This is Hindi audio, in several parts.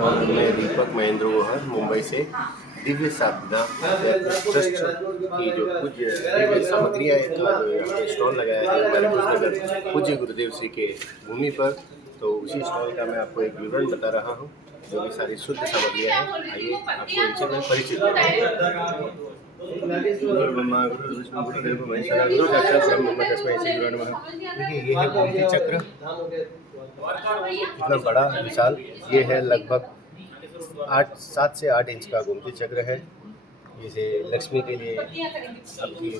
मैं दीपक महेंद्र गुहा मुंबई से दिव्य साधना ट्रस्ट की जो पूज्य दिव्य सामग्रियाँ का जो यहाँ पे स्टॉल लगाया है हमारे कुशीनगर पूज्य गुरुदेव श्री के भूमि पर, तो उसी स्टॉल का मैं आपको एक विवरण बता रहा हूँ। जो भी सारी शुद्ध सामग्रियाँ हैं, आइए आपको इनसे मैं परिचित कराऊँ। गुरु ब्रह्मा गुरु विष्णु गुरुदेव महेश्वरा गुरु साक्षात ब्रह्म तस्मै श्री गुरुवे नमः। देखिए, ये है गोमती चक्र, इतना बड़ा विशाल, ये है लगभग 7 से 8 इंच का गोमती चक्र है। इसे लक्ष्मी के लिए, आपकी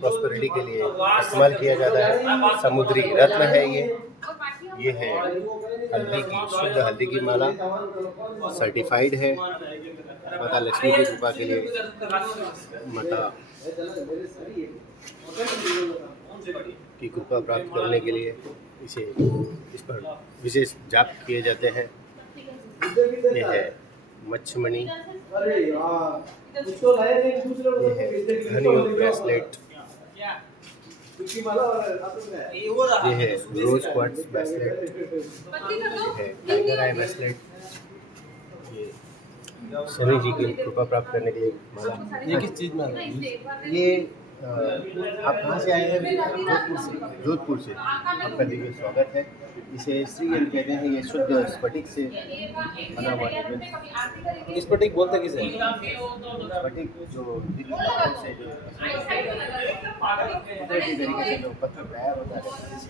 प्रॉस्पेरिटी के लिए इस्तेमाल किया जाता है। समुद्री रत्न है ये है हल्दी की, शुद्ध हल्दी की माला, सर्टिफाइड है। माता लक्ष्मी की कृपा के लिए, माता की कृपा प्राप्त करने के लिए इस पर विशेष जाप किए जाते हैं। यह है मच्छमणि, ये है धनी और ब्रेसलेट, ये है रोज क्वार्ट्ज ब्रेसलेट, ये है टाइगर आई ब्रेसलेट, ये शनि जी की कृपा प्राप्त करने के लिए माला। ये किस चीज़ में? ये आप कहाँ से आए हैं? जोधपुर से आपका दिव्य स्वागत है। इसे श्रीयंत्र कहते हैं। ये शुद्ध स्फटिक से बना हुआ है। स्फटिक बोलते किसे? स्फटिक जो से जो तरीके से जो पत्थर तैयार होता है,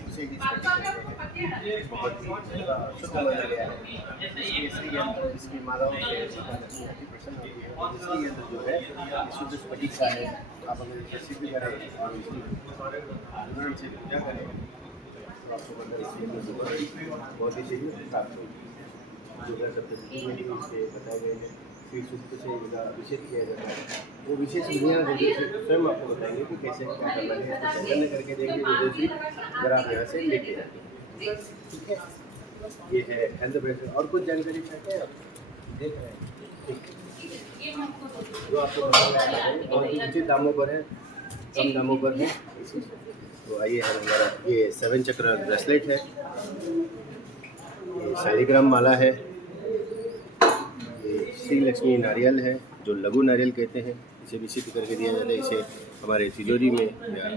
उसे ही स्फटिक बहुत ही शुद्ध माना गया है। इसलिए श्रीयंत्र, इसकी मालाओं से प्रसन्न होती है। श्रीयंत्र जो है शुद्ध स्फटिक का है। आप अगर इसे सिद्ध करें और इसकी विवरण से पूजा करें तो आपको बहुत ही सही प्राप्त होगी। जो सप्तशती में ही इसके बताए गए हैं। श्री सूक्त से इनका अभिषेक किया जाता है। वो विशेष विधियाँ गुरुदेव स्वयं आपको बताएंगे कि कैसे क्या करना है। तो संकल्प करके देंगे गुरुदेव जी, अगर आप यहाँ से लेके जाते हैं। ठीक है, ये है हेल्थ ब्रेसलेट। और कुछ जानकारी चाहते हैं आप? देख रहे हैं, ठीक जो आपको बहुत ही उचित दामों पर है, कम दामों पर है। तो आइए, हम हमारा ये 7 चक्र ब्रेसलेट है, ये शालिग्राम माला है, ये श्री लक्ष्मी नारियल है, जो लघु नारियल कहते हैं। इसे भी सिद्ध करके दिया जाता है। इसे हमारे तिजोरी में या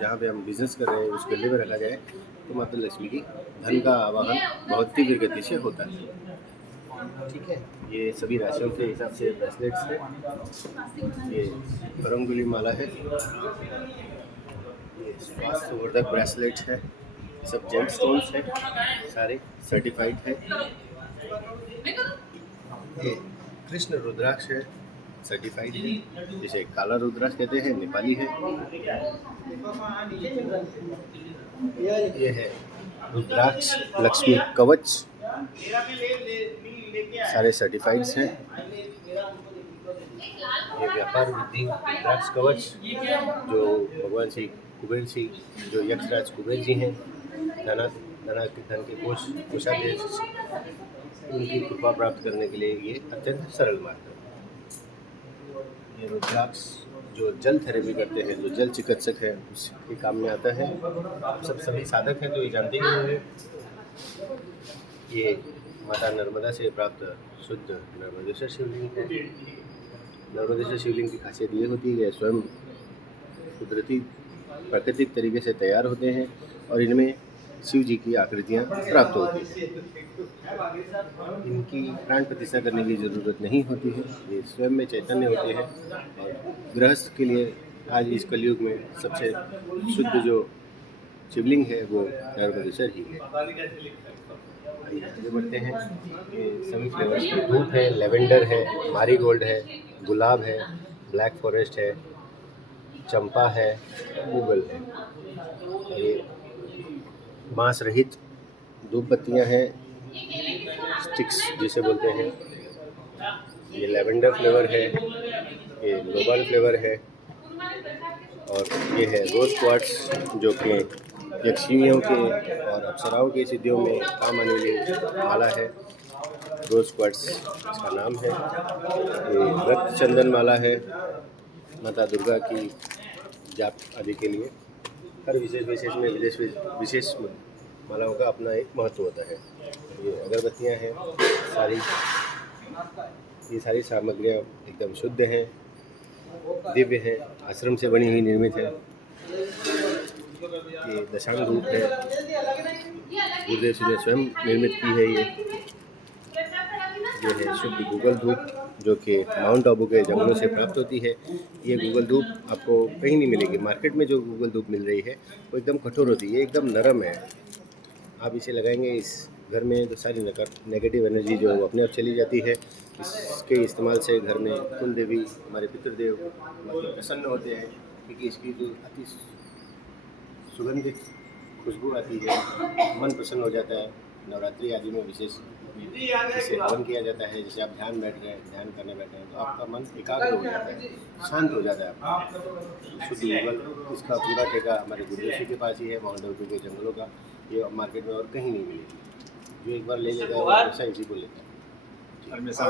जहाँ पे हम बिजनेस कर रहे हैं उस गले में रखा जाए तो माता लक्ष्मी की धन का आवाहन बहुत तीव्र गति से होता है। ठीक है, ये सभी राशियों के हिसाब से ब्रेसलेट्स है। ये करंगुली माला है, ये स्वास्थ्यवर्धक ब्रेसलेट है, सब जेम स्टोन्स है, सारे सर्टिफाइड है। ये कृष्ण रुद्राक्ष है, सर्टिफाइड है, जिसे काला रुद्राक्ष कहते हैं, नेपाली है। ये है रुद्राक्ष लक्ष्मी कवच, सारे सर्टिफाइड्स हैं। ये व्यापार वृद्धि रुद्राक्ष कवच, जो भगवान श्री कुबेर जी, जो यक्षराज कुबेर जी हैं, धन के कोषाध्यक्ष, उनकी कृपा प्राप्त करने के लिए ये अत्यंत सरल मार्ग है। ये रुद्राक्ष जो जल थेरेपी करते हैं, जो जल चिकित्सक है, उसके काम में आता है। सब सभी साधक हैं तो ये जानते ही होंगे। ये माता नर्मदा से प्राप्त शुद्ध नर्मदेश्वर शिवलिंग है। नर्मदेश्वर शिवलिंग की खासियत ये होती है कि स्वयं कुदरती प्राकृतिक तरीके से तैयार होते हैं और इनमें शिव जी की आकृतियाँ प्राप्त होती हैं। इनकी प्राण प्रतिष्ठा करने की ज़रूरत नहीं होती है, ये स्वयं में चैतन्य होते हैं। और गृहस्थ के लिए आज इस कलयुग में सबसे शुद्ध जो शिवलिंग है वो नर्मदेश्वर ही है। आगे बढ़ते हैं। ये सभी फ्लेवर्स के धूप है, लेवेंडर है, मारीगोल्ड है, गुलाब है, ब्लैक फॉरेस्ट है, चंपा है, गूगल है। ये बांस रहित धूप बत्तियाँ हैं, स्टिक्स जिसे बोलते हैं। ये लेवेंडर फ्लेवर है, ये ग्लोबल फ्लेवर है, और ये है रोज क्वार्ट्ज, जो कि यक्षिणियों के और अप्सराओं की सिद्धियों में काम आने वाली माला है। रोज क्वार्ट्ज इसका नाम है। ये रक्त चंदन माला है, माता दुर्गा की जाप आदि के लिए। हर विशेष में विशेष मालाओं का अपना एक महत्व होता है। ये अगरबत्तियाँ हैं, सारी ये सारी सामग्रियाँ एकदम शुद्ध हैं, दिव्य हैं, आश्रम से बनी हुई निर्मित है। ये दशांग धूप है, गुरुदेव जी ने स्वयं निर्मित की है। ये है शुद्ध गूगल धूप, जो कि माउंट आबू के जंगलों से प्राप्त होती है। ये गूगल धूप आपको कहीं नहीं मिलेगी। मार्केट में जो गूगल धूप मिल रही है वो एकदम कठोर होती है, ये एकदम नरम है। आप इसे लगाएंगे इस घर में तो सारी नेगेटिव एनर्जी जो है वो अपने आप चली जाती है। इसके इस्तेमाल से घर में कुल देवी, हमारे पितृदेव मतलब प्रसन्न होते हैं, क्योंकि इसकी जो अति सुगंधित खुशबू आती है, मन प्रसन्न हो जाता है। नवरात्रि आदि में विशेष इसे हवन किया जाता है। जैसे आप ध्यान करने बैठ रहे हैं तो आपका मन एकाग्र हो जाता है, शांत हो जाता है। शुद्ध गूगल, इसका पूरा ठेका हमारे गुरुदेव जी के पास ही है, माउंट आबू के जंगलों का। ये मार्केट में और कहीं नहीं मिलेगी। जो एक बार ले लेता है वो हमेशा इसी को लेता है।